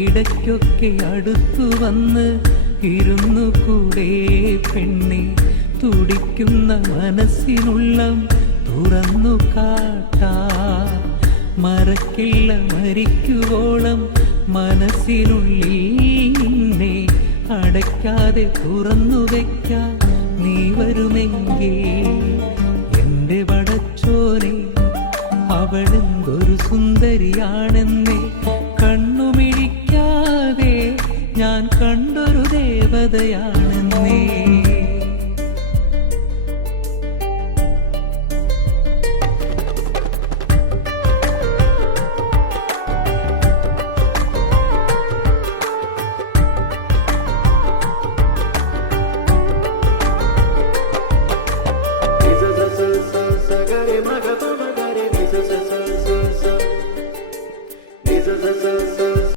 ഇടയ്ക്കൊക്കെ അടുത്തു വന്ന് ഇരുന്നു കൂടെ പെണ്ണെ, തുടിക്കുന്ന മനസ്സിനുള്ളം തുറന്നു കാട്ടാ. മറക്കില്ല മരിക്കുവോളം മനസ്സിനുള്ളിൽ നിന്നെ അടയ്ക്കാതെ തുറന്നു വയ്ക്കാം നീ വരുമെങ്കിൽ. എൻ്റെ പടച്ചോനെ, അവളെന്തൊരു സുന്ദരിയാണെന്നേ കണ്ണുമിഴിക്കാതെ ഞാൻ കണ്ടൊരു ദേവതയാണ്.